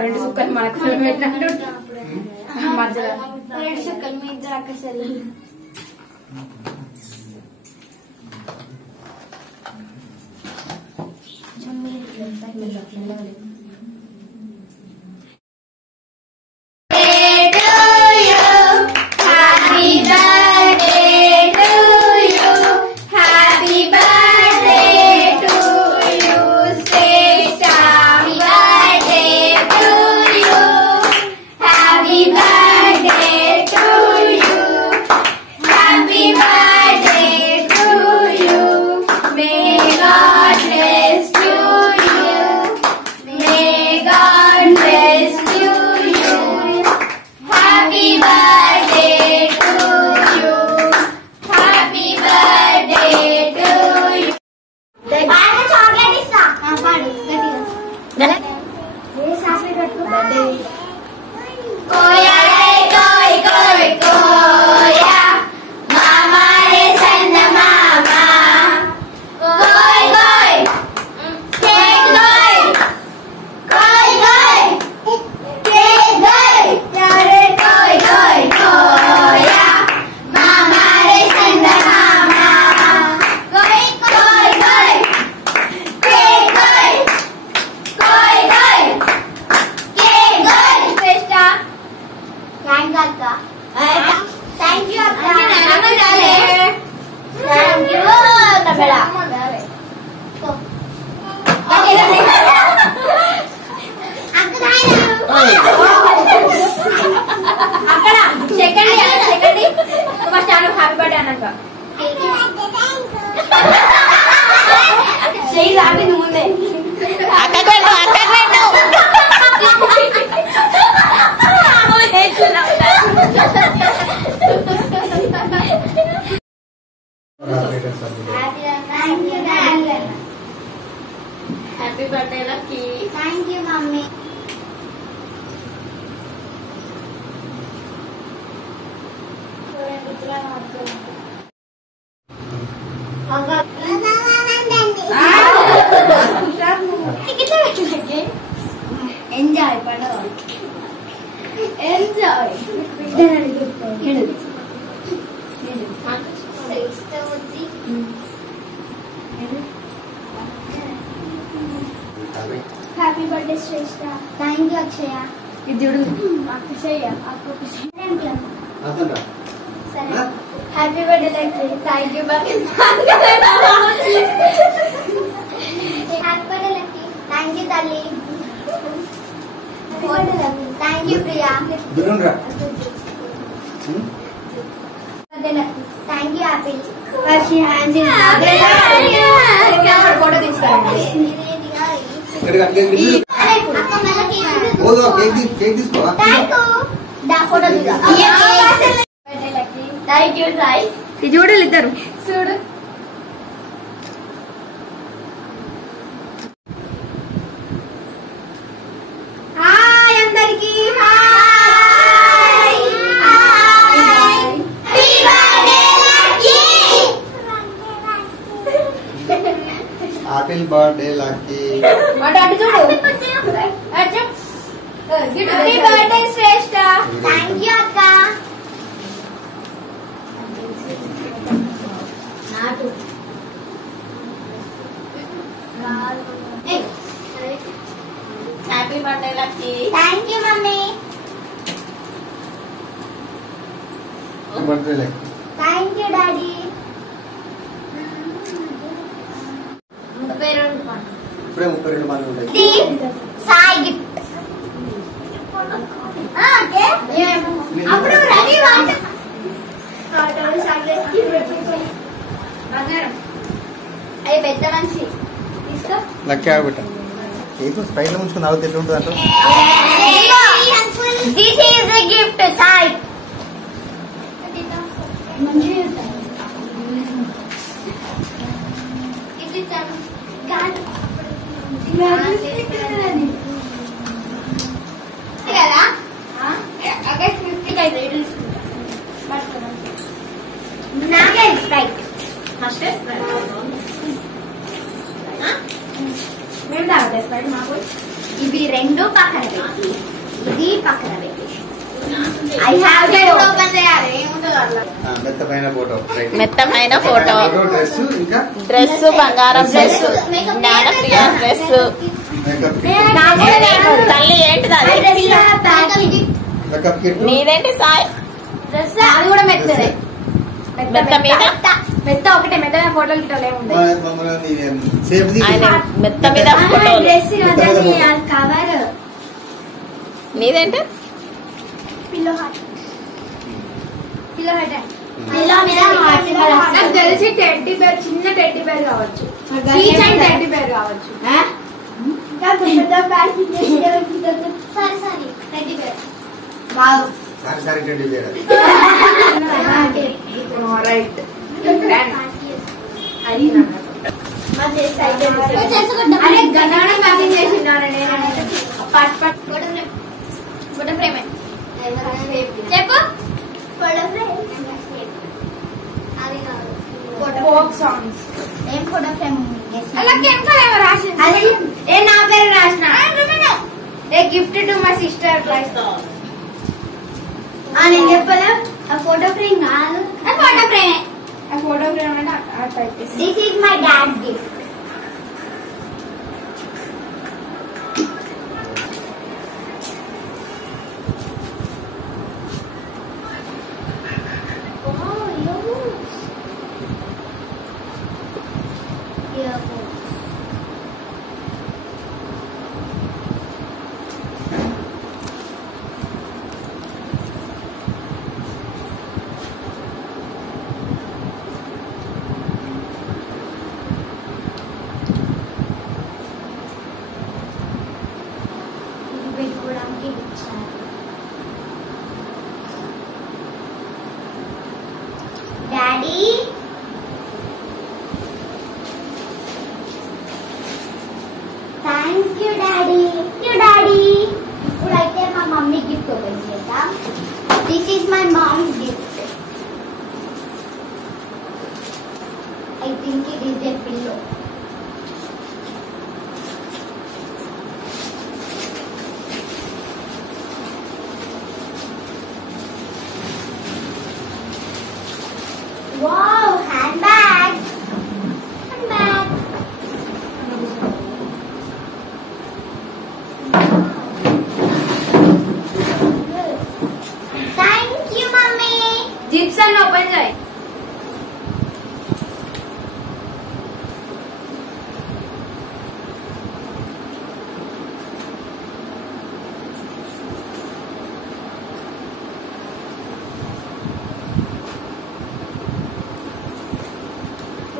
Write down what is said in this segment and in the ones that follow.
రెండు సుక్కలు మనకు పెట్టినట్టు మధ్యలో రెండు సుక్కలు మీ ఇద్దరు అక్కసరి Happy birthday, Lucky. Thank you, Mommy. Enjoy, pado. Enjoy. Happy birthday, Shrestha. Thank you, Akshaya. Akshaya. Happy birthday, Lucky. Thank you, Lucky. Happy birthday, Lucky. Thank you, Dali. Thank you, Priya. Thank you, Apple. She hands in. Photo Thank you, Sai. చూడలు ఇద్దరు చూడు hi అందరికి hi hi happy birthday Lucky apple birthday Lucky అటు చూడు happy birthday Shreshtha thank you అక్క happy birthday Lucky thank you mummy birthday Lucky thank you daddy ఇప్పుడే 32 మంది ఉంటాయి Sai gift అప్పుడు రెడీ వాట్ అయ్యి పెద్ద మనిషి తీసుకో లక్కీ ఆగుట కేకు స్పైస్ ముంచుకుని ఆగితే ఎట్లుంటుంది అంటే this is a gift Sai ఇది కదా ఆగస్ట్ 15 నాకే రైట్ మేము తాగుతాయి స్ప్రైట్ మాకు. ఇవి రెండు పక్కన పెట్టి ఇది పక్కన పెట్టేసి I have to ఓపెన్ చేయాలి. ఏముంటుందో అట్లా మెత్తమైన ఫోటో మెత్తమైన ఫోటో, డ్రెస్ ఇంకా డ్రెస్, బంగారం డ్రెస్, జ్ఞానప్రియ డ్రెస్. తల్లి ఏంటిది అది? మేకప్ కిట్ నీదేంటి సాయి? అది కూడా మెత్తదే. మెత్త మీద మెత్త ఒకటే మెత్తమైన ఫోటోలు గిట్ట లేవుంటాయి. ఆయన మెత్త మీద ఫోటోలు. డ్రెస్ కదండి అది కవర్ నీదేంటి? పిల్లో హాట్ పిల్లో హాట్ నాకు తెలిసి టెడ్డీ బేర్, చిన్న టెడ్డీ బేర్ కావచ్చు, చీచ్ అండ్ టెడ్డీ బేర్ కావచ్చు. సారీ సారీ రెడ్డి బేర్ బాగు సారి టెడ్డీ బేర్ అది. రైట్. అరే గన్నాడ ప్యాకింగ్ చేసినాను నేను. పట్ పట్ ఫోటో ఫ్రేమ్ చెప్పు ఫోటో ఫ్రేమ్ అది ఫోక్ సాంగ్స్. ఏం ఫోటో ఫ్రేమ్ అలా కెమికల్ ఏమో రాసింది. అది ఏ నా పేరు రాసిన. A gift to my sister. నేను చెప్పదా ఆ ఫోటో ఫ్రేమ్ కాదు ఫోటో ఫ్రేమ్ ఆ ఫోటో ఫ్రేమ్ అంటే అట్లా పెట్టేసి. This is my dad gift పెట్టుకోవడానికి ఇచ్చారు డాడీ థ్యాంక్ యూ డాడీ. ఇప్పుడైతే మా మమ్మీ గిఫ్ట్ ఓపెన్ చేద్దాం. This is my mom's gift. I think it is a pillow. Wow, handbag. Thank you, mommy. Zips అన్ని open చేయి.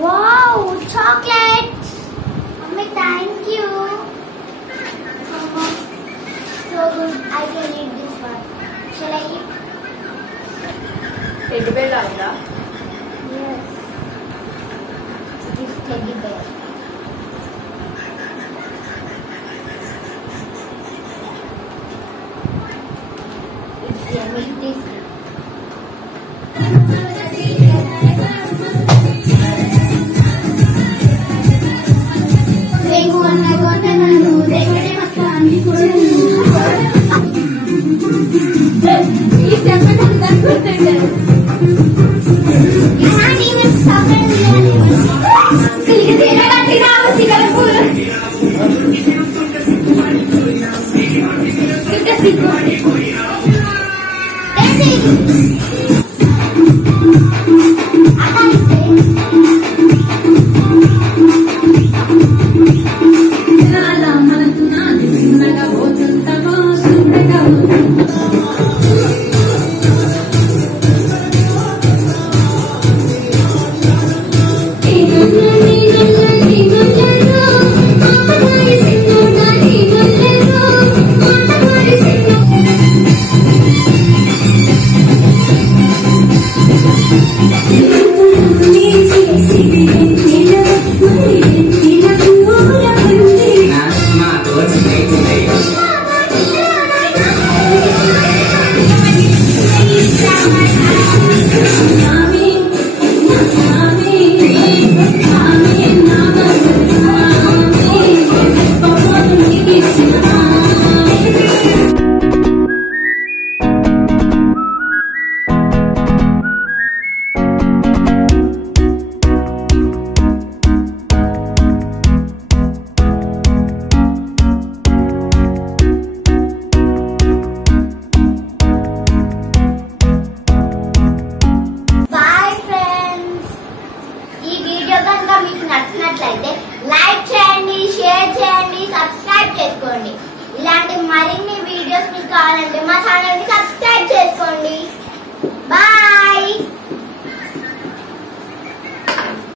Wow, chocolates. Mommy, thank you. So good. I can eat this one. Shall I eat? Teddy bear కావాలా? Yes. This teddy bear. It's yummy tasty. కనుక మీకు నచ్చినట్లయితే like చేయండి, share చేయండి, subscribe చేసుకోండి. ఇలాంటి మరిన్ని వీడియోస్ మీకు కావాలంటే మా ఛానల్ ని సబ్స్క్రైబ్ చేసుకోండి. బాయ్.